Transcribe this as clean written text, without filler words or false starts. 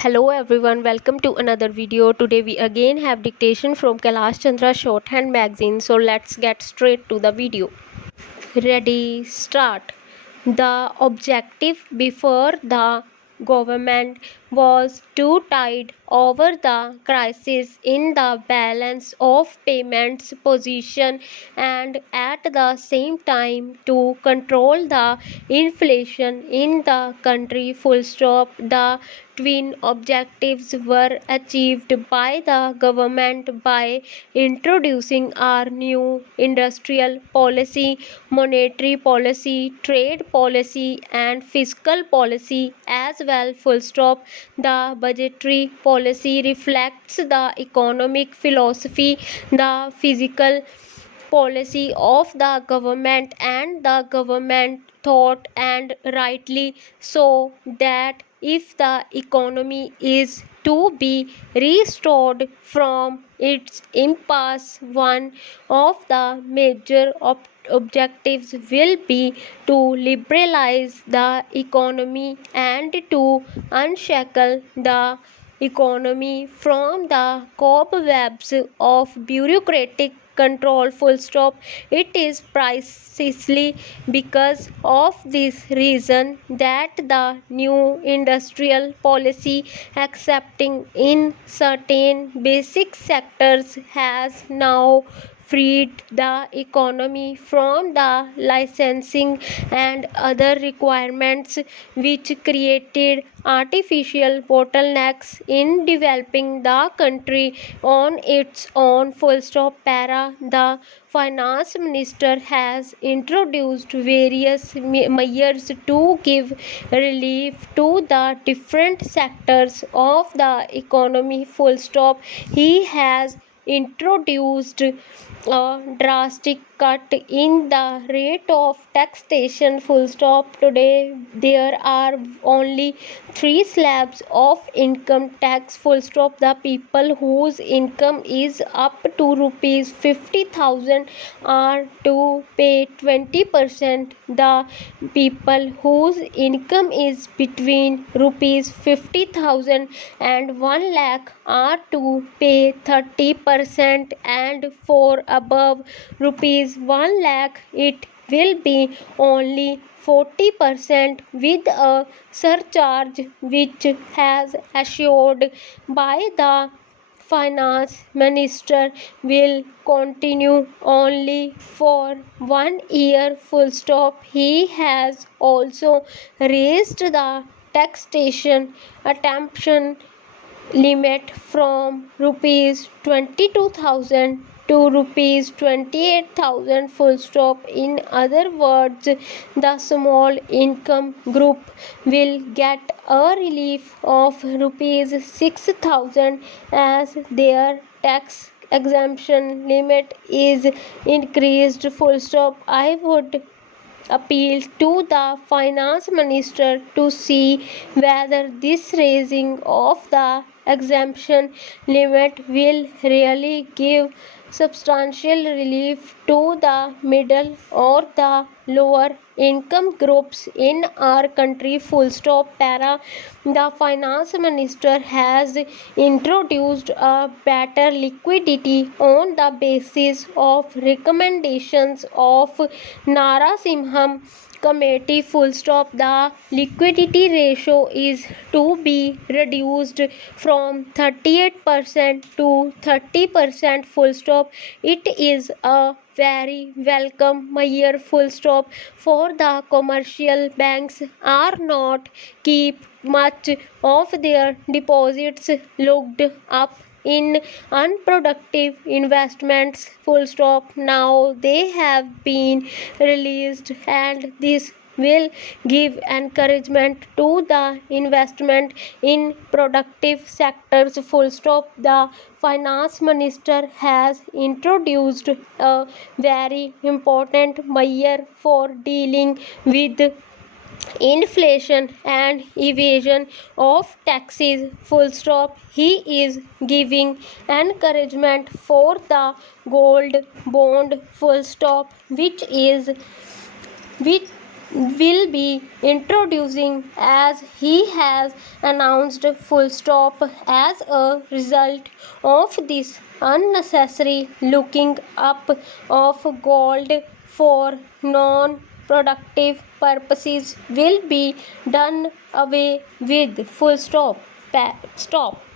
Hello everyone, welcome to another video. Today we again have dictation from Kailash Chandra Shorthand Magazine. So let's get straight to the video. Ready, start. The objective before the government was to tide over the crisis in the balance of payments position and at the same time to control the inflation in the country. Full stop. The twin objectives were achieved by the government by introducing our new industrial policy, monetary policy, trade policy, and fiscal policy as well. Full stop. The budgetary policy reflects the economic philosophy, the fiscal policy of the government, and the government thought, and rightly so, that if the economy is to be restored from its impasse, one of the major objectives will be to liberalize the economy and to unshackle the economy from the cobwebs of bureaucratic control. Full stop. It is precisely because of this reason that the new industrial policy, accepting in certain basic sectors, has now freed the economy from the licensing and other requirements which created artificial bottlenecks in developing the country on its own. Full stop. Para. The finance minister has introduced various measures to give relief to the different sectors of the economy. Full stop. He has introduced a drastic cut in the rate of taxation. Full stop. Today there are only three slabs of income tax. Full stop. The people whose income is up to rupees 50,000 are to pay 20%. The people whose income is between rupees 50,000 and 1 lakh are to pay 30%, and for above rupees 1 lakh it will be only 40% with a surcharge which has assured by the finance minister will continue only for 1 year. Full stop. He has also raised the taxation attemption limit from rupees 22,000 to rupees 28,000. Full stop. In other words, the small income group will get a relief of rupees 6,000 as their tax exemption limit is increased. Full stop. I would appeal to the finance minister to see whether this raising of the exemption limit will really give substantial relief to the middle or the lower income groups in our country. Full stop. Para. The finance minister has introduced a better liquidity on the basis of recommendations of Narasimham committee. Full stop. The liquidity ratio is to be reduced from 38% to 30%. Full stop. It is a very welcome measure. Full stop. For the commercial banks are not keep much of their deposits locked up in unproductive investments. Full stop. Now they have been released, and this will give encouragement to the investment in productive sectors. Full stop. The finance minister has introduced a very important measure for dealing with inflation and evasion of taxes. Full stop. He is giving encouragement for the gold bond. Full stop. Which will be introducing as he has announced full stop. As a result of this, unnecessary looking up of gold for non productive purposes will be done away with. Full stop. Stop.